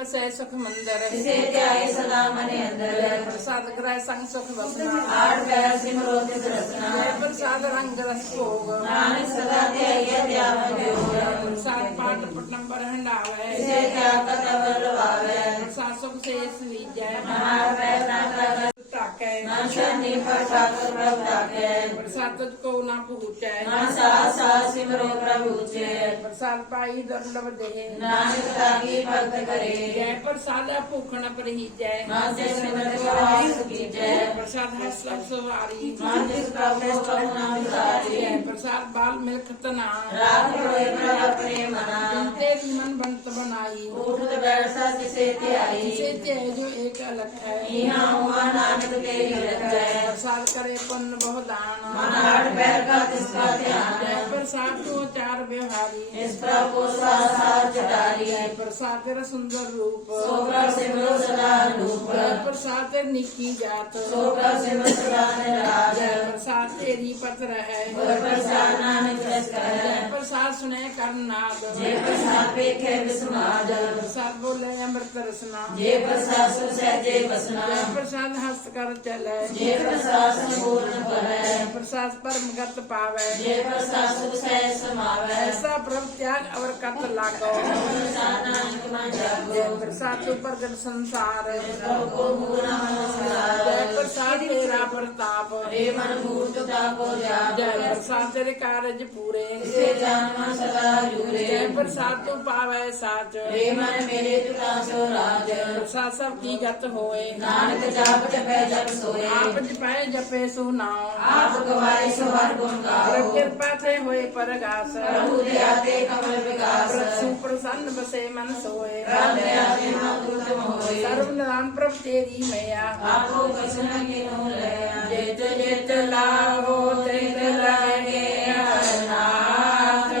बसै सुख मंदिर इसे ध्याए सदा मन अंदर प्रसाद कराए संग सुख बसना आठ पैर सिमरो तिस रसना जय प्रसाद रंग रस भोग नानक सदा ध्याय ध्यान योग प्रसाद पाठ पटनंबर हंडावे इसे क्या कतवल लवावे प्रसाद सुख शेष लीजै आठ पैर ना कर ताकै मन शनि पर ठाकुर प्रभु ताके प्रसाद तुझको ना पूछै मन साथ साथ सिमरो प्रभु चे प्रसाद पाई दुर्लभ दे नानक ताकी भक्त करे जय प्रसाद भूखण परिजै मन से सिमर को आस कीजय प्रसाद हस सवारी मन जिस प्रभु प्रभु नाम विसारी जय प्रसाद बाल मिल्क तना रात रोए प्रभु अपने मना तेरी मन बंत बनाई उठत बैठता जिसे ध्याई जिसे जय जो एक अलग है यहाँ हुआ नानक तेरी रचय प्रसाद करे पुण्य बहु दान मन आठ पैर का जिसका ध्यान जय प्रसाद को चार व्यवहारी इस प्रभु को साथ साथ चटारी जय प्रसाद तेरा सुंदर रूप सो प्रभु सिमरो सदा रूप जय प्रसाद तेरी निकी जात सो प्रभु सिमरो सदा निराज जय प्रसाद तेरी पत्र है गुर प्रसाद नानक जस जय कर प्रसाद सुने करनाद जे प्रसाद पेखे विस्माद प्रसाद बोले अमृत रसना जे प्रसाद सुन सहजे बसना जय प्रसाद हस्त कर चले जे प्रसाद संपूर्ण फलै जय प्रसाद परम गत पावे जे प्रसाद सुख सह समावै ऐसा प्रभु त्याग अवर कत लागो प्रसाद नानक मन जागो जय प्रसाद तू प्रगट संसार प्रभु को मूल नमस्कार जय प्रसाद तेरा प्रताप रे मन मूर्त तापो जाप जय प्रसाद तेरे कारज पूरे इसे जान मन सदा जूरे जय प्रसाद तू पावे साच रे मन मेरे पिता सो राज प्रसाद सब की गत होए नानक जाप जपै जप सोए आप जपै जपे सो नाम आप गवाए सो हर गुण गाओ प्रभु कृपा थे होए परगास प्रभु दया ते कमल विकास प्रभु प्रसन्न बसे मन सोए राम दया ते महापुरुष होए सर्व निदान प्रभु तेरी मैया आपो कृष्ण की नो लया जित जित लाहो तित लगे हरनाथ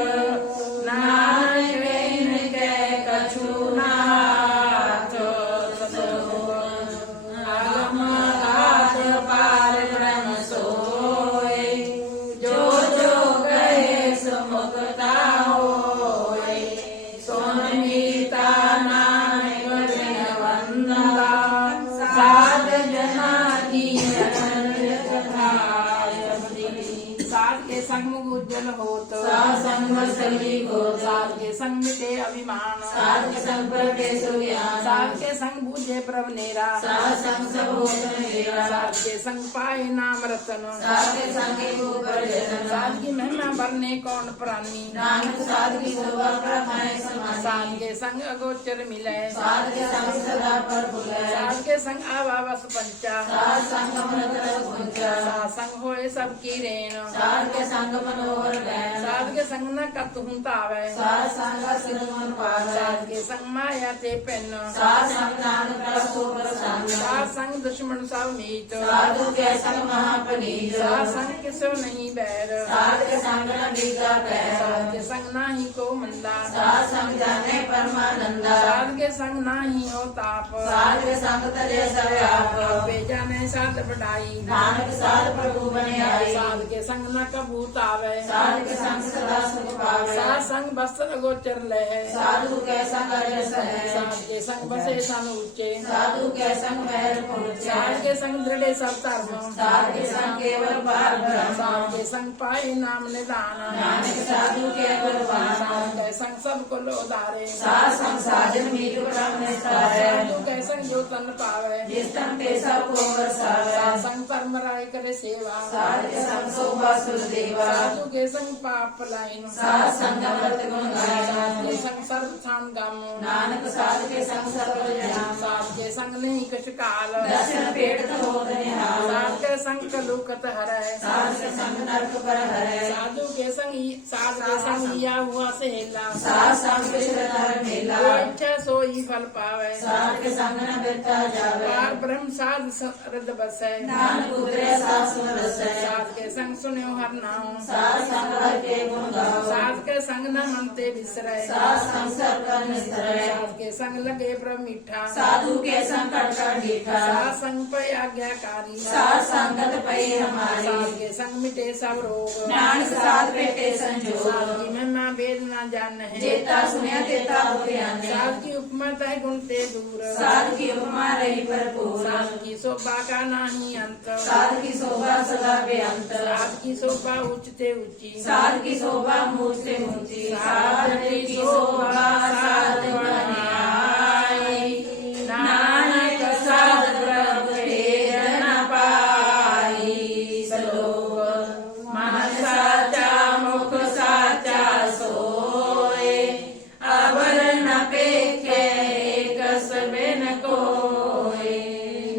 नानक इनके कछु नाथ आगम गाथ पार ब्रह्म सोए जो जो कहे सुमुखता होए सोन गीता नानक जन वंदना साध जना की अनन्य कथा जपति। साध के संग मुख उज्जवल होत साध संग वत्सली को साध के संग मिटे अभिमान साध के संग प्रगटे सो ज्ञान साध के संग बूझे प्रभु नेरा साध संग सब होत मेरा साध के संग पाए नाम रतन साध के संग को पर जन साध की महिमा बरने कौन प्राणी नानक साध की शोभा प्रभाए समानी साध के संग अगोचर मिले साध के संग सदा पर बुलै साध के संग आवावस पंचा साध संग अमृत रस गुंचा साध संग होए सबकी रेण साध के संग मनोहर गैन साध के संग न कत हुंतावे साध संग सिर मन पावै साध के संग माया ते पेन साध संग नानक प्रभु प्रसन्न साध संग दुश्मन सब मीत साधु के संग महापनीत साध संग किसो नहीं बैर साध के संग न बीगा पैर साध के संग नाही को मंदा साध संग जाने परमानंदा साध के संग नाही हो ताप साध के संग तले सब आप बेजाने साध बढ़ाई नानक साध प्रभु बने आई साध के संग न कबूत आवे साध के संग सदा सुख पावे साध संग वस्त्र गोचर ले साधु के संग रस है साध के संग बसे सन ऊंचे साधु के संग बैर पुरुष साध के संग दृढ़े सब धर्म साध के संग केवल पार ब्रह्म साध के संग पाए नाम निदान नानक साधु के कुर्बान साध के संग सब को लोदारे साध संग साजन मीत ब्रह्म निस्तार साधु के संग जो तन पावे जिस तन पे सब को बरसावे साध संग कर्म राय करे सेवा साध के संग शोभा सुरदेवा साधु के संग पाप लाइन साध संग अमृत गुण गायन साध के संग सर्व थान गम नानक साध के संग सकल जन साध के संग नहीं कछ काल दर्शन पेट हो निहाल साध के संग कलुकत हरै साध के संग नरक पर हरै साधु के संग लिया हुआ सहेला साध संग विश्र नर मेला जो इच्छा सोई फल पावे साध के संग न बिरता जावे पार ब्रह्म साध हृद बसै नानक उतरे साध सुन रसै साध के संग सुन्यो हर नाम साध संग हर के गुण गाओ साध के संग न मनते बिसरै साध संसर्ग कर निस्तरय। साध के संग लगे प्रभ मीठा साधु के संग कटकर ढीठा। साध संग पे आज्ञाकारी साध संगत पई हमारी। साध के संग मिटे सब रोग नानक साध पेटे संजोग। साध की महिमा वेद ना जान है जेता सुनया तेता हो ज्ञान। साध की उपमा तय गुण ते दूर साध की उपमा रही भरपूर। साध की शोभा का नाही अंत साध की शोभा सदा बेअंत। साध की शोभा उच्चते ऊंची साध की शोभा ऊंच से ऊंची। साध की शोभा साध बनियाई। नानक साध प्रभ भेद न पाई। श्लोक मन साचा मुख साचा सोए। अवर न पेखे एक बिन कोय।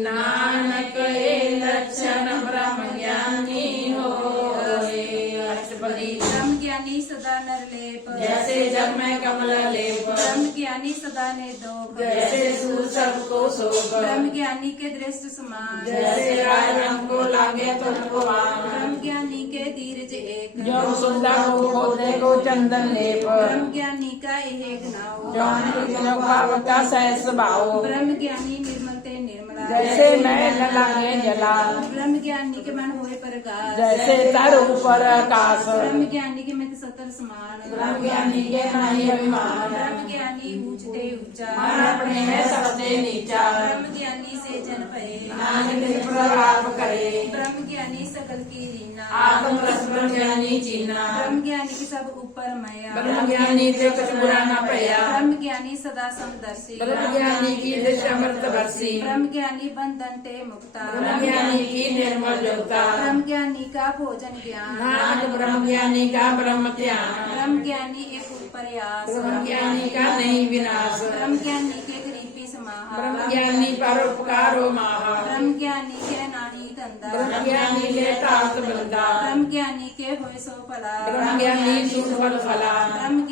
नानक ए लक्षण ब्रह्म ज्ञानी होए। अष्टपदी। ब्रह्म ज्ञानी सदा निर्लेप जैसे जग में कमल लेप। ब्रह्म ज्ञानी सदा निर्दोष जैसे सूर सबको शोक। ब्रह्म ज्ञानी के दृष्ट समान जैसे राय रंग को लागे तुमको मान। ब्रह्म ज्ञानी के धीरज एक जो सुंदर को खोदे को चंदन लेप ब्रह्म ज्ञानी का एक नाव जौन भाव का सहस भाव ब्रह्म ज्ञानी निर्मल ते निर्मला जैसे मैं न लागे जला ब्रह्म ज्ञानी के मन होए प्रकाश जैसे तर ऊपर आकाश ब्रह्म ज्ञानी के मित सतर समान ब्रह्म ज्ञानी के नहीं अभिमान। ब्रह्म ज्ञानी ऊंचते ऊंचा मन अपने है सबसे नीचा। ब्रह्म ज्ञानी से जन भये नानक निज प्रभाव करे। ब्रह्म ज्ञानी सकल की रीना आत्म रस ब्रह्म ज्ञानी चीना। ब्रह्म ज्ञानी के सब ऊपर मया ब्रह्म ज्ञानी से कुछ बुरा न पया। ब्रह्म ज्ञानी सदा समदर्शी ब्रह्म ज्ञानी की दृष्टि अमृत वर्षी ब्रह्म ज्ञानी बंधन ते मुक्ता ब्रह्म ज्ञानी की निर्मल योग्यता। ब्रह्म ज्ञानी का भोजन ज्ञान नानक ब्रह्म ज्ञानी का ब्रह्म ध्यान। ब्रह्म ज्ञानी एक प्रयास ब्रह्म ज्ञानी का नहीं विनाश। ब्रह्म ज्ञानी के गरीबी समाहा ब्रह्म ज्ञानी परोपकारो माहा ब्रह्म ज्ञानी के नाही धंधा ब्रह्म ज्ञानी ले तात बंदा ब्रह्म ज्ञानी के होय सो फला ब्रह्म ज्ञानी सुख फल फला ब्रह्म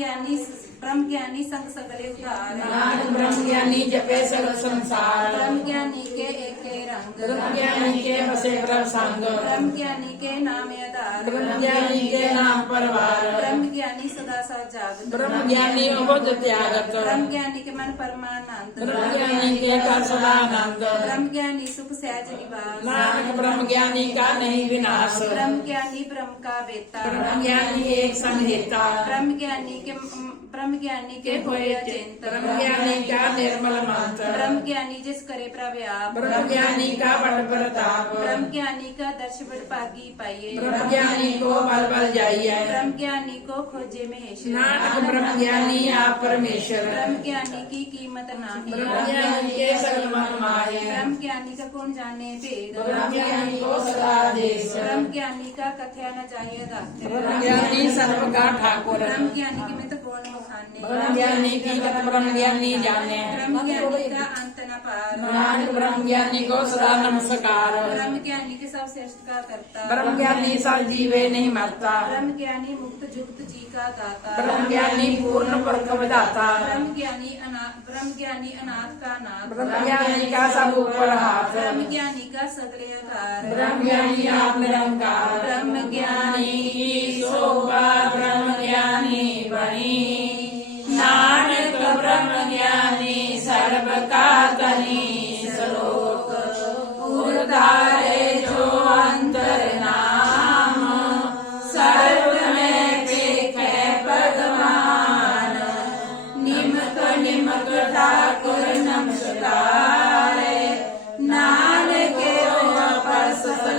ज्ञानी संग सगले उधार नानक ब्रह्म ज्ञानी जपे सगल संसार। ब्रह्म ज्ञानी के एक रंग ब्रह्म ज्ञानी के बसे ब्रह्म संग ब्रह्म ज्ञानी के नाम आधार ब्रह्म ज्ञानी के नाम परवार। ब्रह्म ज्ञानी सदा सा जागत ब्रह्म ज्ञानी अबोध त्यागत ब्रह्म ज्ञानी के मन परमानंद ब्रह्म ज्ञानी के कर सदानंद ब्रह्म ज्ञानी सुख सहज निवास नानक ब्रह्म ज्ञानी का नहीं विनाश ब्रह्म ज्ञानी ब्रह्म का बेता ब्रह्म ज्ञानी एक संहिता ब्रह्म ज्ञानी के होय अचिंत ब्रह्म ज्ञानी का निर्मल मंत्र ब्रह्म ज्ञानी जिस करे प्रव्याप ब्रह्म ज्ञानी का बड़ प्रताप ब्रह्म ज्ञानी का दर्श बड़ पागी पाइये ब्रह्म ज्ञानी को बल बल जाइए ब्रह्म ज्ञानी को खोजे महेश नानक ब्रह्म ज्ञानी आप परमेश्वर ब्रह्म ज्ञानी की कीमत नाही ब्रह्म ज्ञानी के सगल मन माहे ब्रह्म ज्ञानी का कौन जाने भेद ब्रह्म ज्ञानी को सदा देश ब्रह्म ज्ञानी का कथया न जाए दाते ब्रह्म ज्ञानी सर्व का ठाकुर ब्रह्म ज्ञानी की मित कौन मुखाने ब्रह्म ज्ञानी की कथ ब्रह्म ज्ञानी जाने ब्रह्म ज्ञानी का अंत न पार नानक ब्रह्म ज्ञानी को सदा नमस्कार ब्रह्म ज्ञानी के सब श्रेष्ठ का करता ब्रह्म ज्ञानी सब जीवे नहीं मरता ब्रह्म ज्ञानी मुक्त जुक्त जी का दाता ब्रह्म ज्ञानी पूर्ण पुरख विधाता ब्रह्म ज्ञानी अनाथ का नाथ ब्रह्म ज्ञानी का सब ऊपर हाथ ब्रह्म ज्ञानी का सगले आकार ब्रह्म ज्ञानी आप निरंकार ब्रह्म ज्ञानी की शोभा ब्रह्म ज्ञानी बनी। नानक ब्रह्म ज्ञानी सर्व का धनी। श्लोक उधारे जो अंतर नाम। सर्व में देखे पदमान। निमक ठाकुर नमस्कार। नानक पर सकल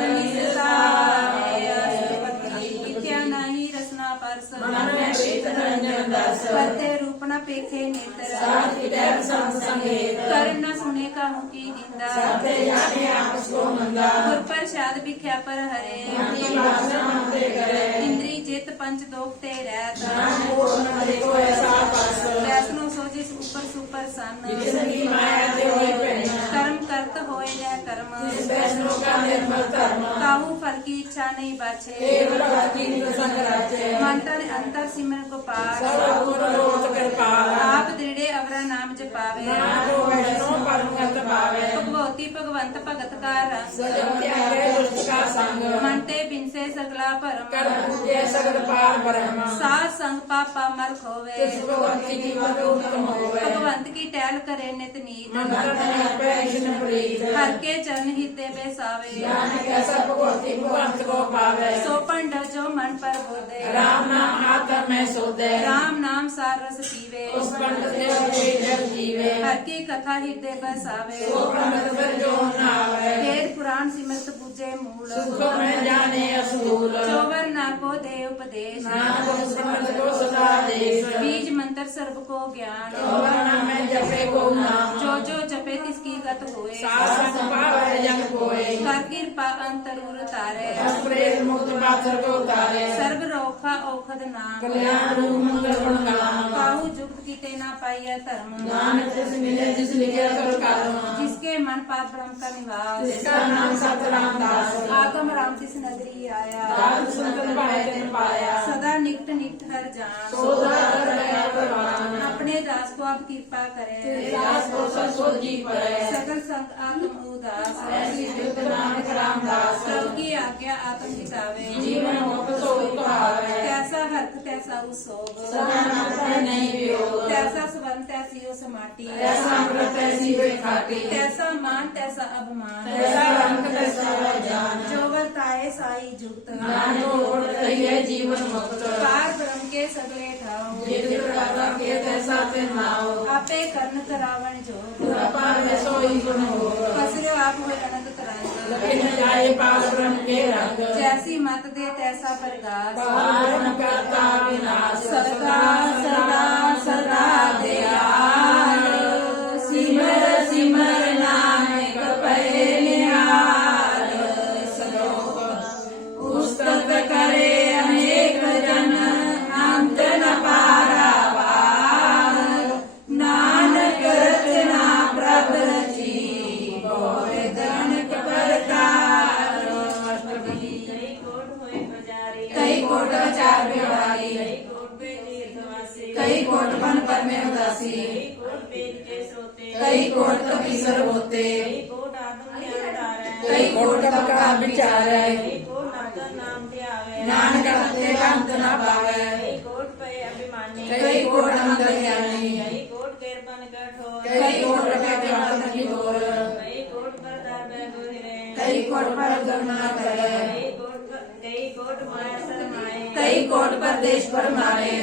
विद्या नहीं रसना परस मन में प्रीत रंजन दर्श। करते रूपना पेखे नेत्र साथ विदर्भ संग संगीत। कर न सुने कहूँ की निंदा सबते जाने आपस को मंदा। गुर प्रसाद भिख्या पर हरे मति भाषण मनते करे। इंद्री जित पंच दोखते रहत मन पूर्ण हरि को ऐसा पास। वैष्णो सोचे ऊपर सुपर सन जिसकी माया ते होए पहना। कर्म करत होए न कर्म इस वैष्णव का निर्मल धर्म। काहू फल की इच्छा नहीं बाछे केवल भक्ति प्रसंग रचे। मंत्र अंतर सिमर को पार सब गुण रोत कृपा आप दृढ़े अवरा नाम जपावे नाम को वैष्णव परम गत पावे भगवत होती भगवंत भगत का रंग सजन त्यागे दुष्ट का संग मन ते बिनसे सगला कर भरम पूजे सगल पार ब्रह्म साध संग पापा मल खोवे तिस भगवंती की मत उत्तम होवे भगवंत की टहल करे नित नीत मन तन पे कृष्ण प्रीत हर के चरण हिते बेसावे ज्ञान कैसा भगवती भगवंत को पावे सो पंड जो मन पर बोधे राम नाम आत्म में सोदे राम नाम सार रस पीवे उस पंडित देव कोई जग जीवे हर की कथा हृदय बसावे सो पंडित पर जो नावे वेद पुराण सिमरत पूजे मूल सुख में जाने असूल चौवर ना को दे उपदेश नाम को समर्थ को सदा देश बीज मंत्र सर्व को ज्ञान चौवन में जपे को नाम जो जपे तिसकी गत होए सास पावे जन कोय कर कृपा अंतर उतारे प्रेम मुक्त पात्र को उतारे सर्व रोखा औखद नाम कल्याण रूप मंगल गुण गाम काहू जुक्त कीते ना पाइय धर्म नानक जिस मिले जिस लिखे कर कर्म जिसके मन पाप ब्रह्म का निवास जिसका नाम सत रामदास आगम राम तिस नगरी आया दास संतन पाए तिन पाया सदा निकट निकट हर जान सोदा कर गया परवान अपने दास को आप कृपा करे दास को सो जी पड़े सकल संग आत्म उदास ऐसी युक्त नानक रामदास प्रभु की आज्ञा आत्म जितावे जीवन मुक्त सो कहावे कैसा हर्क तैसा उसोग सदा नाथ नहीं वियोग तैसा स्वर्ण तैसी उस माटी ऐसा अमृत ऐसी वे खाटी तैसा मान तैसा अभिमान ऐसा रंग तैसा जान जो वर्ताए साई जुक्त नानो ओढ़ रही है जीवन मुक्त पार ब्रह्म के सगले ठाव जित प्रभा के तैसा ते नाओ आपे कर्ण करावण जो कृपा में सोई गुण हो फसले आप हुए अनंत तरंग लगे जाए पार ब्रह्म के रंग जैसी मत दे तैसा प्रकाश पार करता विनाश सदा सदा सदा दयाल सिमर सिमर नानक पै निहाल सलोक पुस्तक करे अनेक जन अंत न पारावार नानक रचना प्रभ रची बोले दनक प्रकार कई कोट चार बिहारी कई कोट मन पर में उदासी कई कोट कपीसर होते कई कोट का विचार है नानक रते का अंत न पावे कई कोट अंतर्यामी कई कोट के अंत की ओर कई कोट पर गणना करे कई कोट पर देश पर मारे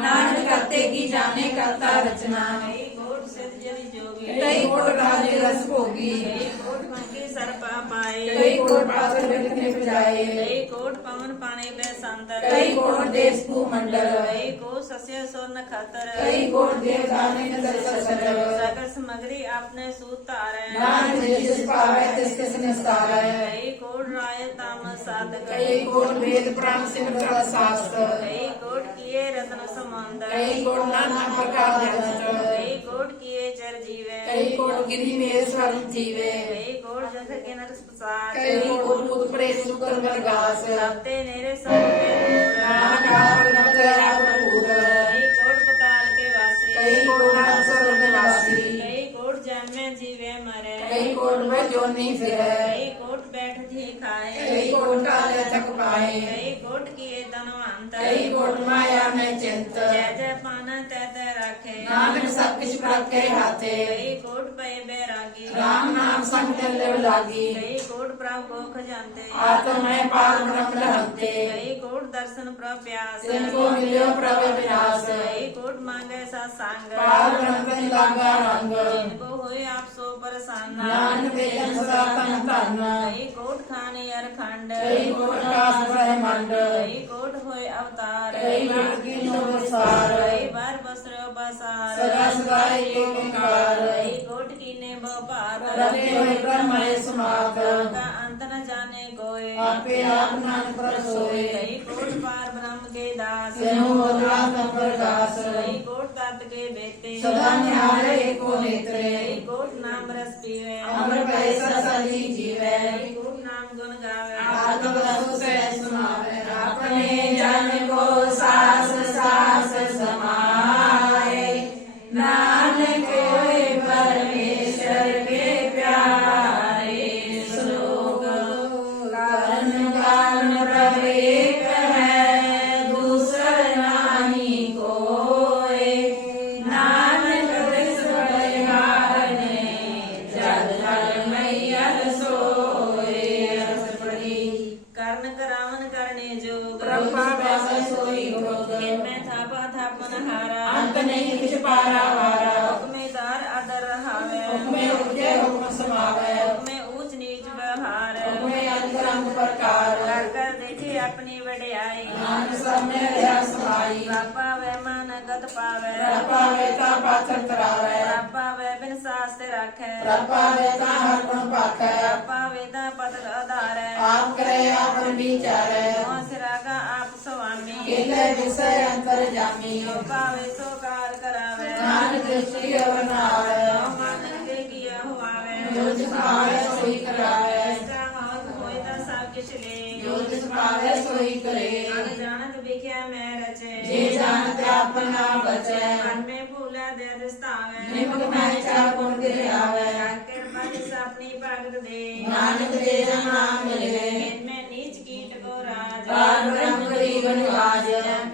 नानक करते की जाने करता रचना कई कोट राज्य रस भोगी कई कोट पात्र व्यक्ति बजाए पवन पाने बेसंतर कई कोट देश भूमंडल कई को सस्य स्वर्ण खतर कई कोट देव जाने नजर ससर सगर सामग्री आपने सूतार नानक जिस पावे तिस तिस निस्तार कई कोट राय ताम साधक कई कोट वेद पुराण सिमर शास्त्र कई कोट किए रत्न समंदर कई कोट नाना प्रकार जगत कई कोट किए चर जीवे कई कोट गिरी में स्वर्ण जीवे कई कोट जग के नर प्रसाद कई कोट भूत प्रेत सुकर वर्गास सबते नेरे सब नानक आपन तेरा प्रभुत कई कोट पताल के वासी कई कोट नाम स्वर्ग निवासी कई कोट जन्म में जीवे मरे कई कोट में जोनी फिरे कई कोट बैठ जी खाए कई कोट काले तक पाए कई कोट किए धनवंत कई कोट माया में चिंत जय जय पान तय तय रखे नानक सब कुछ प्रभ के हाथे कई कोट पे बैरागी राम नाम संग चले लागी कई कोट प्रभ को खजानते आत्म में पार ब्रह्म रहते कई कोट दर्शन प्रभ प्यास तिनको मिलियो प्रभ विनाश कई कोट मांगे सत्संग पार ब्रह्म लागा रंग जिनको हुए आप सो प्रसन्न नानक बेजन सदा तन धन कई कोट खाने अरखंड कई कोट कास ब्रह्मंड कई कोट हुए अवतार कई कोट की नोसार कई बार बसरो बसार सदा सदा एक ओंकार कई कोट कीने बपात रखे हुए ब्रह्म है समात का अंत न जाने कोई आपे आप नानक पर सोए कई कोट पार ब्रह्म के दास तेनु आत्म प्रकाश कई कोट तत् के बेते सदा निहारे एको नेत्रे कई कोट नाम रस पीवे अमर पैसा सदी जीवे कई कोट नाम गुण गावे आत्म रसो से समावे अपने जन को सास सास समाए नानक होए परमेश्वर नहीं किछ पारावार हुक्मेदार आदर रहावे हुक्मे उपजे हुक्म समावे हुक्मे ऊंच नीच व्यवहार हुक्मे अंतरंग प्रकार कर कर देखे अपनी वड्याई नानक सब में रहा समाई पावे मन गत पावे पावे ता पाथर तरावे पावे बिन सास ते राखे पावे ता हर गुण पाखे पावे ता पद आधार आप करे आप विचारे सिरा का आप स्वामी केले विषय अंतर जामी पावे तो कार करावे नानक दृष्टि अवनावे मानन के किया हुआवे जो जिस पावे सोई करावे इसका हाथ होए ता सब किछ ले जो जिस पावे सोई करे जानत बिख्या मैं रचे जे जानत अपना बचे मन में भूला दे दस्तावे निमक में चार गुण गिरे आवे कृपा जिस अपनी भगत दे नानक दे नाम मिले इनमें नीच कीट को राज पार ब्रह्म गरीबन आज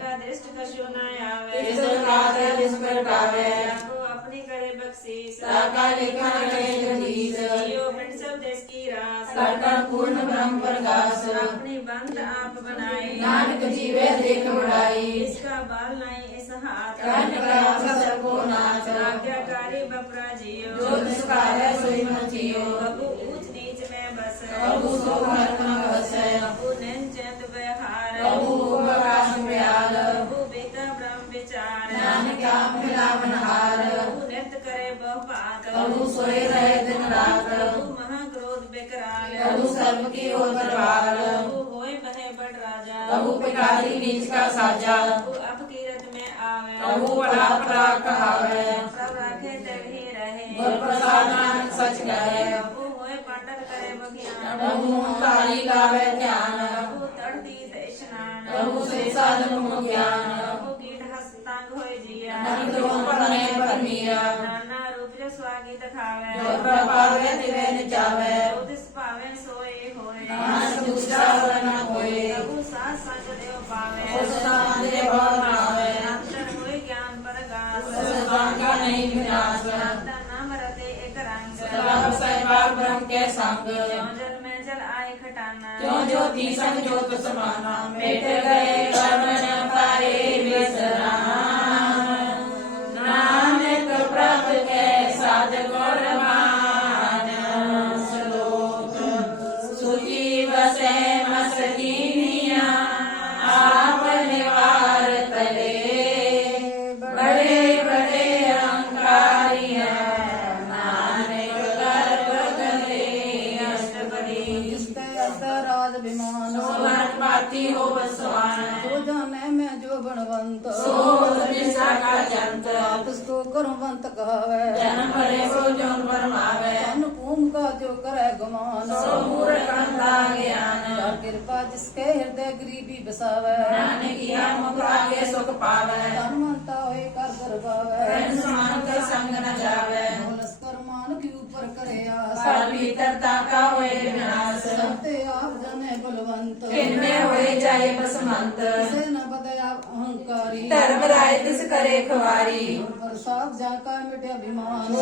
का दृष्ट कशु न आवे इस कागे जिस प्रकावे को अपनी करे बख्शीस साका लिखा रहे जगदीश जियो पिंड सब देश की रास करकर पूर्ण ब्रह्म प्रकाश अपनी बंद आप बनाए नानक जीवे देख बढ़ाई इसका बाल नहीं इस हाथ कान का सबको नाच आज्ञाकारी बपरा जियो जो जिसका है सोई मचियो प्रभु ऊंच नीच में बस प्रभु सो घर न बसे प्रभु निंचत व्यवहार प्रभु प्रकाश म्याल प्रभु बेता ब्रह्म विचार नानक काम मिलावन हार प्रभु नृत्य करे बहुपात प्रभु सोए रहे दिन रात प्रभु महाक्रोध विकराल प्रभु सर्व की ओर दरबार प्रभु होए बहे बड़ राजा प्रभु पिटारी नीच का साजा प्रभु अपकीरत में आवे प्रभु बड़ा बड़ा कहावे प्रभु राखे तभी रहे गुर प्रसाद नानक सच कहे प्रभु होए पाटक करे बख्यान प्रभु तारी गावे ध्यान प्रभु तड़तीत स्नान प्रभु से साधन हो ज्ञान प्रभु कीट हस्तांग होए जिया नंद रोम परने परमीरा नाना रूप जो स्वागत खावे जो प्रभावे दिवे निचावे जो तिस पावे सोए होए नानक दूसरा वरना होए प्रभु साथ संग देव पावे उस सामने भव नावे अंतर होए ज्ञान परगास संसार का नहीं विनाश नाता नाम रते एक रंग सब सहभाग ब्रह्म के संग ज्यों जल में जल आए खटाना जो ज्योति संग ज्योत समाना मिट गए कर्म न पाए विसरा नानक प्रभु के साध गुणवान श्लोक सुखी बसे मसकीनिया आप निवार तले बड़े बड़े अहंकारिया नानक गर्भ गले अष्टपदी राज विमान सोहन पाती हो बसवान जो जाने में जो गुणवंत सोहन दिशा का जंत उसको गुणवंत कहावे जन्म भरे सो जोन परमावे जन पूम का जो करे गुमान सो मूर कंधा ज्ञान कर कृपा जिसके हृदय गरीबी बसावे नानक किया मुख आगे सुख पावे धनवंता होए कर दरबावे रन समान के संग न जावे बोलस कर मान के ऊपर करे आस पर भीतरता का होए विनाश सबते आप जाने बलवंत किनमें होए जाए बसमंत से न बदया अहंकारी धर्म राय तिस करे खवारी पर साफ जाका मिटे अभिमान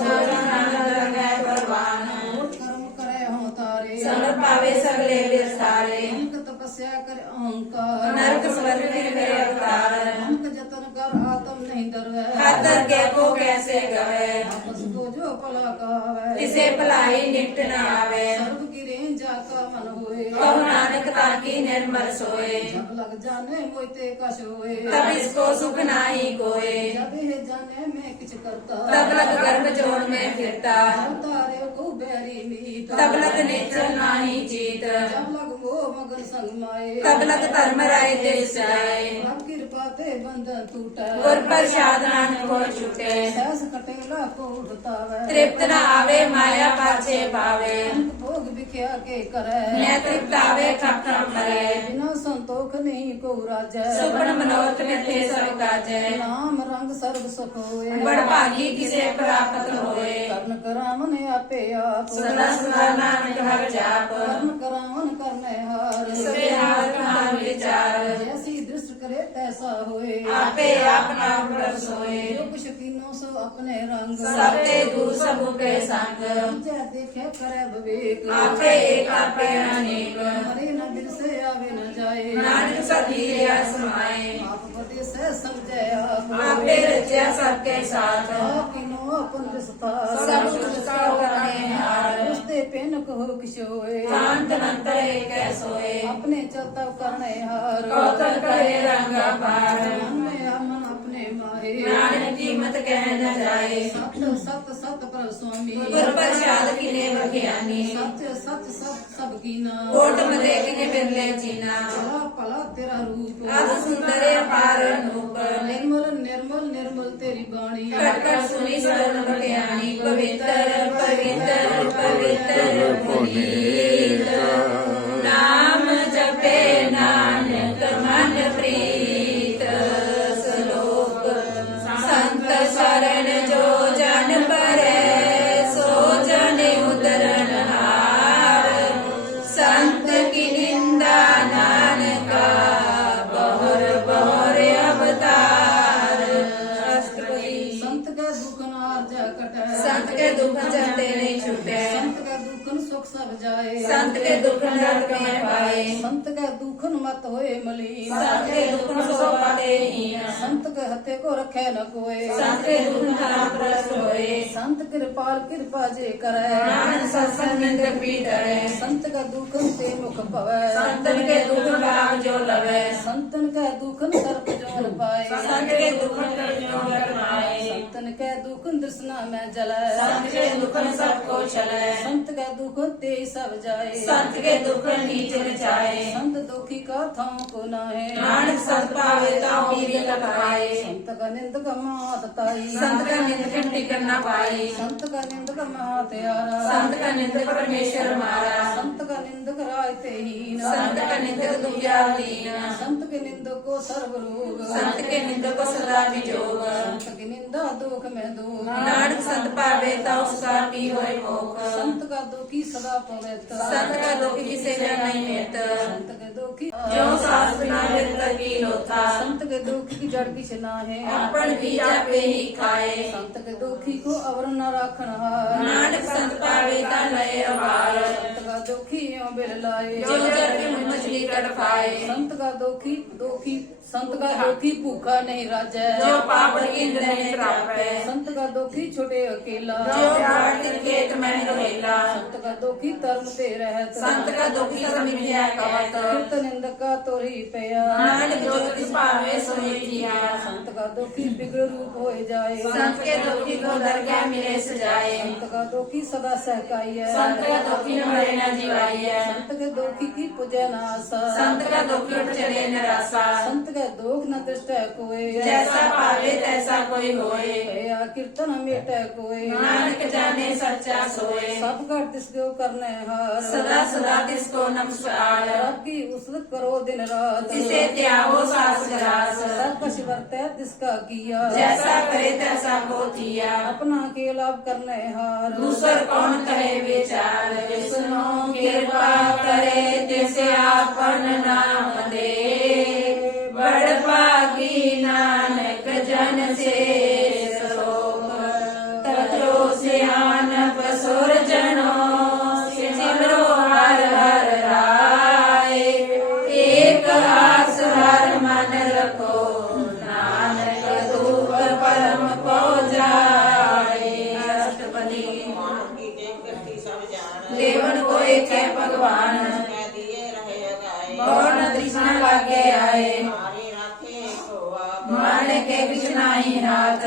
परवान कर्म करे हो तारे संग पावे सगले विस्तारे अंक तपस्या कर अहंकार नरक स्वर्ग फिर मेरे अवतार अंक जतन कर आत्म नहीं डरवे हाथ के को कैसे गवे आपस को जो भला कहावे तिसे भलाई निकट न आवे सर्व की रेंज जाका मन होए कहो नानक ताकी निर्मल सोए जब लग जाने मोते कश होए तब इसको सुख नाही कोय जब हे जाने में किछ करता तब लग गर्भ जोड़ में फिरता जब तारे को बैरी मीत तब लग निश्चल नाही जीत जब लग मोह मगन संग माए तब लग धर्म राय दिल जाए रब कृपा ते बंधन टूटे गुर प्रसाद नानक हो छूटे सहस कटेला को उठतावे तृप्त न आवे माया पाछे पावे अंक भोग बिख्या के करे मैं तृप्त आवे खप खप करे बिना संतोख नहीं को राजै सुपन मनोरथ मिथे सब काजै नाम रंग सर्व सुख होए बड़ भागी किसे प्राप्त होए कर्ण करावन आपे आप सदा सदा नानक हर जाप कर्ण करावन करने हार सबे हार कहान विचार जैसी दृष्ट करे तैसा होए आपे आप नाम पर सोए जो कुछ कीनो सो अपने रंग सब ते दूर सब के संग जय देखे करे विवेक आपे एक आपे अनेक हरे न दिल से आवे न जाए नानक सदी समाए आप पति से समझे आप आपे रचा सबके साथ किनो अपन रिश्ता सब उसका करने हार उसते पेन कहो किशोए शांत नंतर एक सोए अपने चलता करने हार कौतल करे रंग पार मन में अमन अपने माहे नानक कीमत कह न जाए सत सत सत पर स्वामी गुर प्रसाद किने बख्यानी सत्य सत सत सब कीना कोट मदे किने बिरले चीना भला भला तेरा रूप अस सुंदर अपार रूप निर्मल निर्मल निर्मल तेरी बाणी कट कट सुनी सरन बख्यानी पवित्र पवित्र पवित्र पुनीत नाम जपे नानक मन प्रीत श्लोक संत शरण जो जन परै सो जन उदरण हार संत की निंदा नानका बहुर बहुर अवतार राष्ट्रपति संत का दुख न आजा कटे संत के दुख जते नहीं छूटे संत का दुख न सुख सब जाए संत के दुख नरक में पाए संत का दुख न मत होए मलीन संत के दुख सो पाते हीन संत के हथे को रखे न कोई संत के दुख नाम प्रस होए संत कृपाल कृपा जे करे नानक सत्संग निंद पीतरे संत का दुख ते मुख पवे संतन के दुख राम जो लवे संतन का दुख न सर्प जो न पाए संत के दुख कर जो गरमाए संतन के दुख दृष्णा में जले संत के दुख सबको चले संत का दुख ते सब जाए संत के दुख नीच नचाए संत दुखी का थां को नाहे नानक संत पावे ताऊ पीरी लगाए संत का निंदक मात ताई संत का निंदक टिक न पाई संत का निंदक मात यारा संत का निंदक परमेश्वर मारा संत का निंदक राय ते हीन संत का निंदक दुखिया दीन संत के निंदक को सर्व रोग संत के निंदक को सदा विजोग संत की निंदा दुख में दुख नानक संत पावे ताऊ उसका पी होए मोख संत का दुखी सदा पवित्र संत का दुख किसे न नहीं मित संत के दुखी जो सास बिना मित्र की लोथा संत के दुख की जड़ किछ ना है अपन भी जापे ही खाए संत के दुखी को अवर न राखन हार नानक संत पावे ता नए अपार संत का दुखी यो बिल लाए जो जग में मछली कट पाए संत का दुखी दुखी संत का दुखी भूखा नहीं राजै जो पाप इंद्र नहीं प्रापे संत का दुखी छोटे अकेला जो भाट खेत में रहेला संत का दुखी धर्म ते रहत संत का दुखी समिध्या कहत कीर्त निंदक का तोरी पया नानक जो तिस पावे सोई जिया संत का दुखी बिगड़ रूप हो जाए संत के दुखी को दरगाह मिले सजाए संत का दुखी सदा सहकाई है संत का दुखी न मरे न जीवाई है संत के दुखी की पूजा न आशा संत का दुखी उठ चले न रासा संत के दुख न दृष्ट कोई जैसा पावे तैसा कोई होए या कीर्तन मेट कोई नानक जाने सच्चा सोए सब कर तिसको करने हार सदा सदा तिसको नमस्कार आपकी उसरत करो दिन रात तिसे त्यागो सास ग्रास सब कश वर्तै तिसका किया जैसा करे तैसा को किया अपना के लाभ करने हार दूसर कौन कहे विचार विष्णु कृपा करे जैसे आपन नाम दे बड़ भागी नानक जन से शोक तत्रो सियानप सुर जनो सिमरो हर हर राय एक आस हर मन रखो नानक दुख परम पौ जाए राष्ट्रपति लेवन को एक है भगवान कौन तृष्णा लागे आए माने के कृष्णा ही हाथ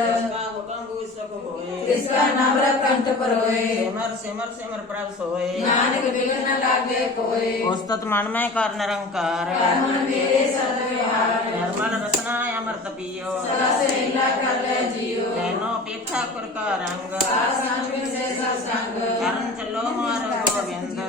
इसका नाम कंठ पर होए सिमर सिमर सिमर प्रभ सोए नानक बिगड़ न लागे कोई उस्तत मन में कर निरंकार कर्म मेरे सद व्यवहार निर्मल रसना अमृत पियो सदा से लीला कर ले जियो नैनो पेक्षा कुर का रंग संग से सत्संग करण चलो मार गोविंद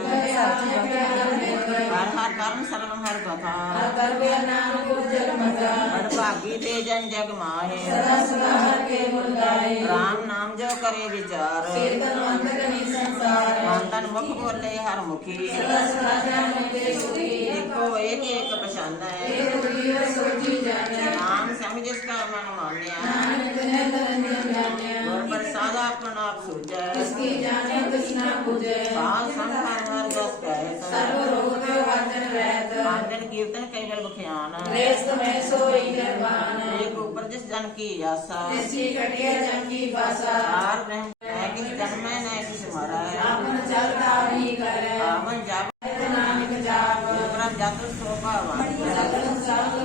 हर हर कर्म सर्व हर कथा कर्वे नाम गुजर मजा बड़ भागी ते जन जग माहे सदा सदा हर के गुण गाए राम नाम जो करे विचार कीर्तन मंत्र कनी संसार मंदन मुख बोले हर मुखी सदा सदा जाने के सुखी देखो एक एक पछान है एक जीव सोची जाने नाम समझ इसका मन मान्या नानक है निरंजन जाने गुर बाधा अपन आप सूझे किसकी जाने तृष्णा पूजे साल संसार हर जस कहत सर्व रोग के वर्जन रहत आनंद कीर्तन केवल बख्यान रेस्त में सोई निर्वाण एक ऊपर जिस जन की आशा जिसकी कटिया जन की भाषा हार रह किस जन्म में न किस मरा आपन चलता भी करे आवन जाप नानक जाप ब्रह्म जातु सोपावन सकल साधु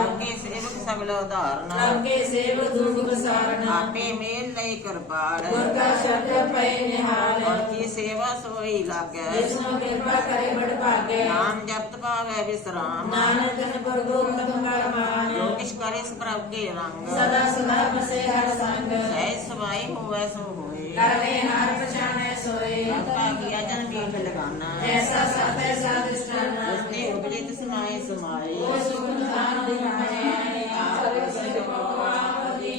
आपके सेवक सगल उदाहरण आपके सेव दुर्ग प्रसारण आपे मेल लई कृपाल गुर का शब्द पे निहाल उनकी सेवा सोई लागे जिसनो कृपा करे बड़ भागे नाम जपत पावे विश्राम नानक जन पर गोपत मान जो किस करे सो प्रभु के रंग सदा सदा बसे हर संग सहज सवाई होवे सो होए करवे हार पछाने सोए आपका किया जन बीठ लगाना ऐसा सत ऐसा दृष्टान उसने उपजित समाए समाए वो सुख दान दिखाए आप से पावती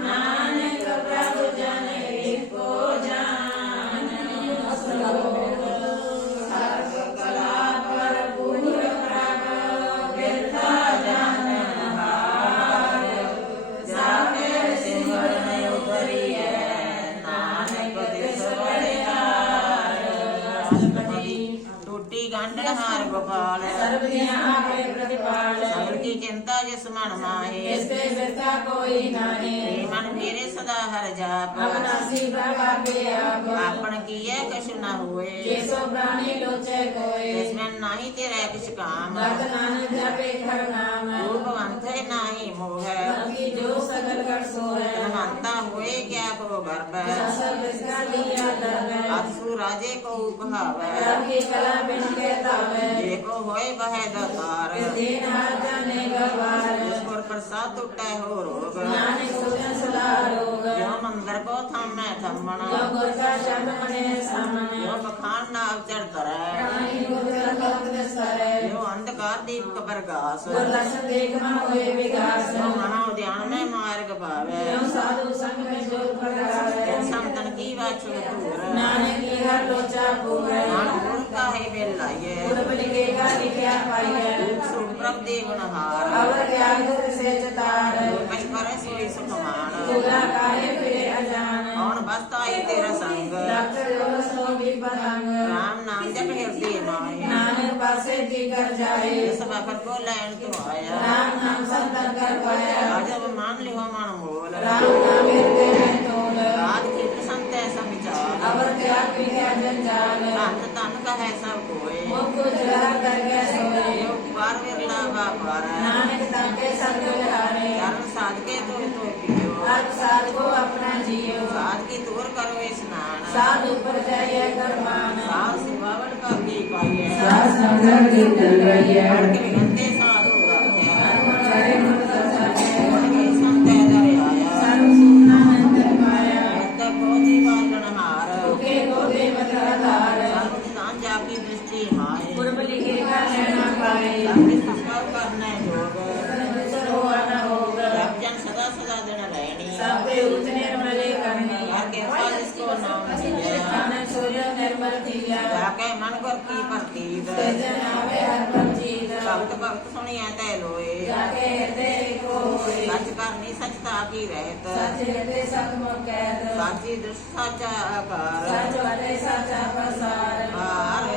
नानक प्रभु जन एको जान सर्व कला पर पूर प्रभ बिरथा जान हार जाके सिमरन उतरिए नानक तिस बड़ियार अष्टपदी टूटी गंढ हार गोपाल सर्व जिया आपे प्रतिपाल सगल की चिंता जिस मन माहे इससे बिरथा कोई नाहे मन मेरे सदा हर जाप अविनाशी प्रभा के आप आपन किए कछु न हुए केसो प्राणी लोचे कोय इसमें नाही तेरा कुछ काम भक्त नानक जपे हर नाम रूपवंत नाही मोह की जो सकल कर सोए मानता हुए क्या को गर्भ सब इसका लिया दर्द असु राजे को उपहावे प्रभ की कला बिन के तावे एको होए बह दतार दीन हर जाने गवार जिस पर प्रसाद टूटे हो रोग नानक सोजन सदा रोग जो मंदिर को थमे थमन जो गुर का शब्द मने सामने जो बखान ना अवचर करे प्राणी गुर का भक्त दस्तरे जो अंधकार दीप प्रकाश गुर लक्षण देखना होए विकास जो महा उद्यान में मार्ग पावे जो साधु संग में जो प्रकाश संतन की वाचु दूर नानक की हर लोचा पूरे नानक का है बेलाये गुरब लिखेगा लिखिया पाइए सुप्रभ देवन हार अवर ज्ञान से चतार कछ करे सोई सुखमान पूरा कार्य फिरे अजान कौन बसताई तेरा संग डॉक्टर जो सो भी पतंग राम नाम जप हृदय माए नानक पासे जी कर जाए इस बखर को लैन तो आया राम नाम संतन कर पाया राजब मान लिहो मन मोल राम नाम हृदय में तोल राज की संत ऐसा विचार अवर त्याग क्रिया जंजाल धन तन का है सब कोई मुख को जला करके सोए बार विरला बापर नानक तंके संग हारे चरण साध के तो पियो हर साध को अपना जियो साध की दूर करो स्नान साधु पर जाइए करमान साध सिवावट का की पाइए साध संग की चल रही है के विगंते साधु रखे करे मुक्त सके उनके संत दर आया सर्व सुनना मंत्र पाया तब कोटि बांधन हार के को देवत आधार सर्व निदान जापी दृष्टि माए पूर्व लिखेगा लेना पाए सबके संस्कार करने जोग दूसर हो न होगा जब जन सदा सदा दिन रहनी सब पे उतने निर्मले करनी के बाद इसको नाम दिया नानक सूर्य निर्मल दिया जाके मन गुर की प्रतीत जन आवे हर पर जीत भक्त भक्त सुनिया तै लोए जाके हृदय को होए सच करनी सचता की रहत सच हृदय सतमुख कहत साची दृष्ट साचा आकार सच वटे साचा प्रसार हार